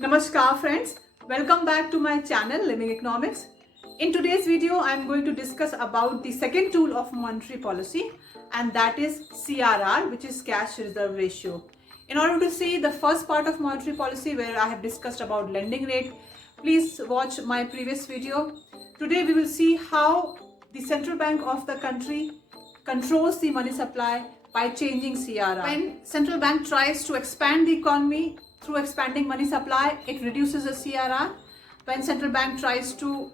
Namaskar friends, welcome back to my channel Living Economics. In today's video, I am going to discuss about the second tool of monetary policy, and that is CRR, which is cash reserve ratio. In order to see the first part of monetary policy where I have discussed about lending rate, please watch my previous video. Today we will see how the central bank of the country controls the money supply by changing CRR. When central bank tries to expand the economy through expanding money supply, it reduces the CRR. When central bank tries to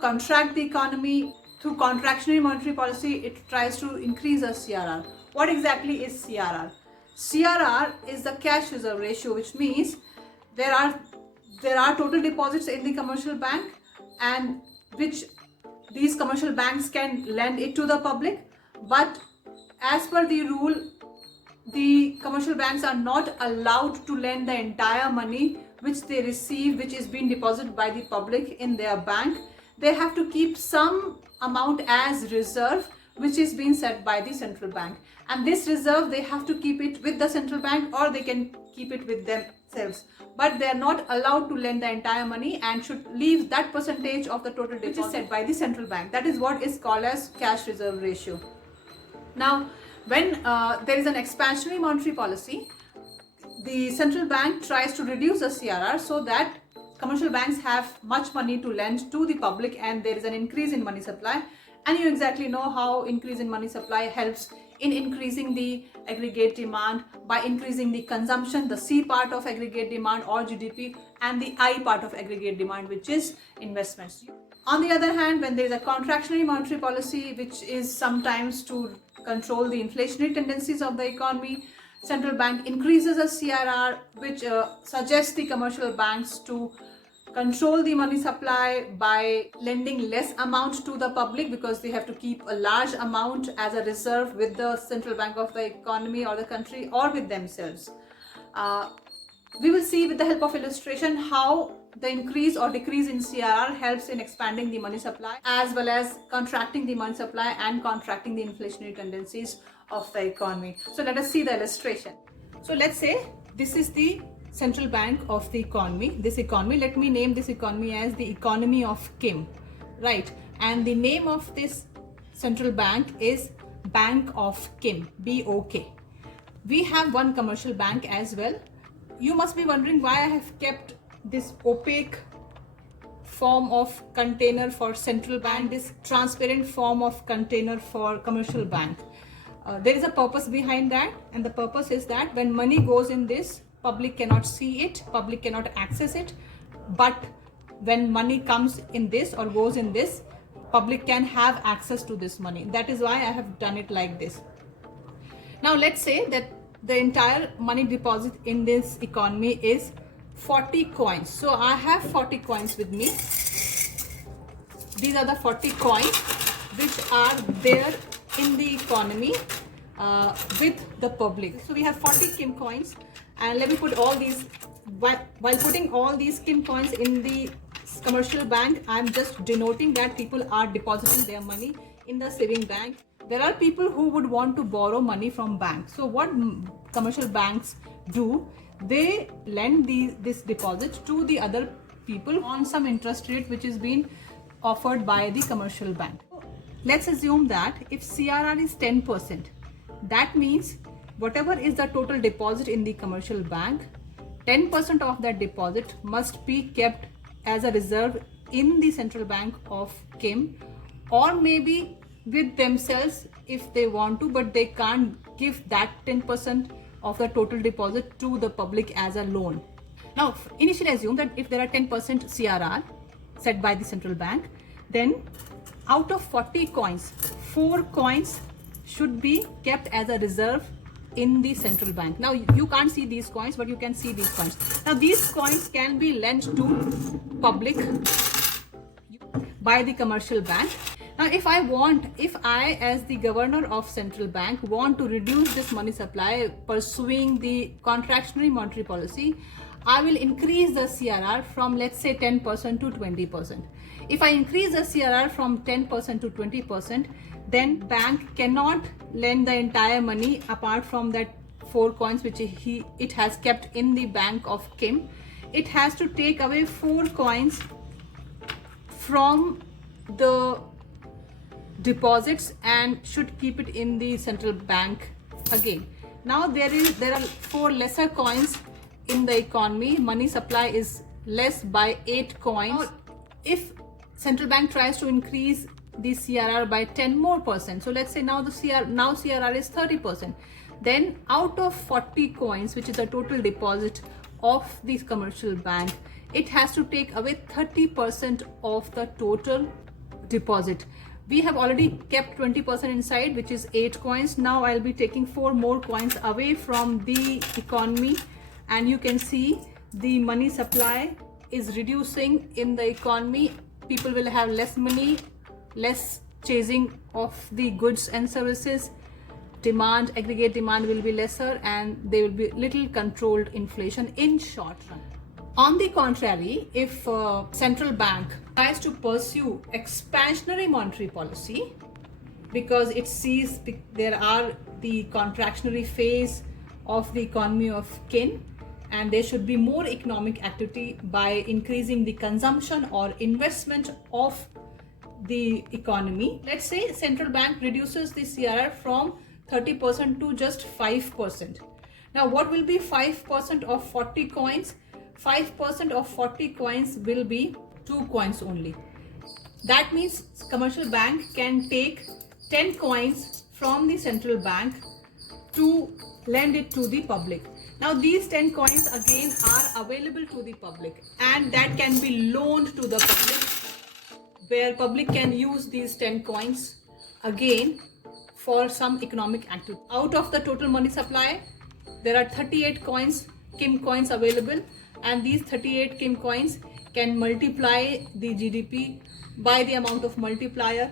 contract the economy through contractionary monetary policy, it tries to increase the CRR. What exactly is CRR? CRR is the cash reserve ratio, which means there are total deposits in the commercial bank, and which these commercial banks can lend it to the public, but as per the rule, the commercial banks are not allowed to lend the entire money which they receive, which is being deposited by the public in their bank. They have to keep some amount as reserve, which is being set by the central bank, and this reserve they have to keep it with the central bank, or they can keep it with themselves, but they are not allowed to lend the entire money and should leave that percentage of the total deposit which is set by the central bank. That is what is called as cash reserve ratio. Now, when there is an expansionary monetary policy, the central bank tries to reduce the CRR so that commercial banks have much money to lend to the public, and there is an increase in money supply. And you exactly know how increase in money supply helps in increasing the aggregate demand by increasing the consumption, the C part of aggregate demand or GDP, and the I part of aggregate demand, which is investments. On the other hand, when there is a contractionary monetary policy, which is sometimes to control the inflationary tendencies of the economy, central bank increases a CRR, which suggests the commercial banks to control the money supply by lending less amount to the public, because they have to keep a large amount as a reserve with the central bank of the economy or the country, or with themselves. We will see with the help of illustration how the increase or decrease in CRR helps in expanding the money supply, as well as contracting the money supply and contracting the inflationary tendencies of the economy. So let us see the illustration. So let's say this is the central bank of the economy. This economy, let me name this economy as the economy of Kim, right? And the name of this central bank is Bank of Kim, BOK. We have one commercial bank as well. You must be wondering why I have kept this opaque form of container for central bank, this transparent form of container for commercial bank. There is a purpose behind that, and the purpose is that when money goes in this, public cannot see it, public cannot access it, but when money comes in this or goes in this, public can have access to this money. That is why I have done it like this. Now let's say that the entire money deposit in this economy is 40 coins. So I have 40 coins with me. These are the 40 coins which are there in the economy with the public. So we have 40 Kim coins, and let me put all these, while putting all these Kim coins in the commercial bank, I'm just denoting that people are depositing their money in the saving bank. There are people who would want to borrow money from banks. So what commercial banks do, they lend this deposit to the other people on some interest rate which is being offered by the commercial bank. Let's assume that if CRR is 10%, that means whatever is the total deposit in the commercial bank, 10% of that deposit must be kept as a reserve in the central bank of Kim, or maybe with themselves if they want to, but they can't give that 10% of the total deposit to the public as a loan. Now, initially assume that if there are 10% CRR set by the central bank, then out of 40 coins, 4 coins should be kept as a reserve in the central bank. Now, you can't see these coins, but you can see these coins. Now, these coins can be lent to public by the commercial bank. Now, if I as the governor of central bank want to reduce this money supply pursuing the contractionary monetary policy, I will increase the CRR from, let's say, 10% to 20%. If I increase the CRR from 10% to 20%, then bank cannot lend the entire money apart from that 4 coins which it has kept in the bank of Kim. it has to take away 4 coins from the deposits and should keep it in the central bank again. Now there are 4 lesser coins in the economy. Money supply is less by 8 coins. Now, if central bank tries to increase the CRR by 10 more percent, so let's say now CRR is 30%, then out of 40 coins, which is the total deposit of the commercial bank, it has to take away 30% of the total deposit. We have already kept 20% inside, which is 8 coins. Now I'll be taking 4 more coins away from the economy, and you can see the money supply is reducing in the economy. People will have less money, less chasing of the goods and services. Demand, aggregate demand will be lesser, and there will be little controlled inflation in short run. On the contrary, if central bank tries to pursue expansionary monetary policy, because it sees there are the contractionary phase of the economy of kin, and there should be more economic activity by increasing the consumption or investment of the economy. Let's say central bank reduces the CRR from 30% to just 5%. Now what will be 5% of 40 coins? 5% of 40 coins will be 2 coins only. That means commercial bank can take 10 coins from the central bank to lend it to the public. Now these 10 coins again are available to the public, and that can be loaned to the public, where public can use these 10 coins again for some economic activity. Out of the total money supply, there are 38 coins, Kim coins available, and these 38 Kim coins can multiply the GDP by the amount of multiplier.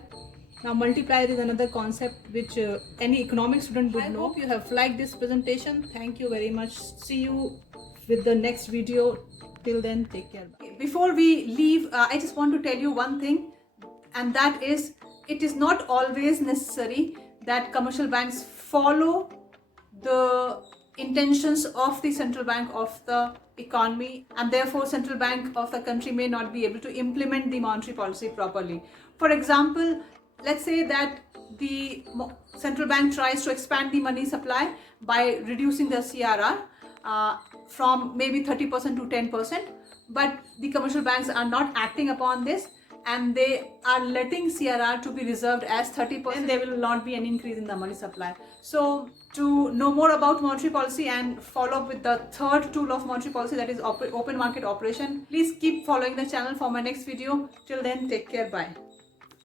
Now multiplier is another concept which any economic student would know. I hope you have liked this presentation. Thank you very much. See you with the next video. Till then, take care. Bye. Before we leave, I just want to tell you one thing, and that is, it is not always necessary that commercial banks follow the intentions of the central bank of the economy, and therefore central bank of the country may not be able to implement the monetary policy properly. For example, let's say that the central bank tries to expand the money supply by reducing the CRR from maybe 30% to 10%, but the commercial banks are not acting upon this, and they are letting CRR to be reserved as 30%, there will not be an increase in the money supply. So to know more about monetary policy and follow up with the third tool of monetary policy, that is open market operation, please keep following the channel for my next video. Till then, take care. Bye.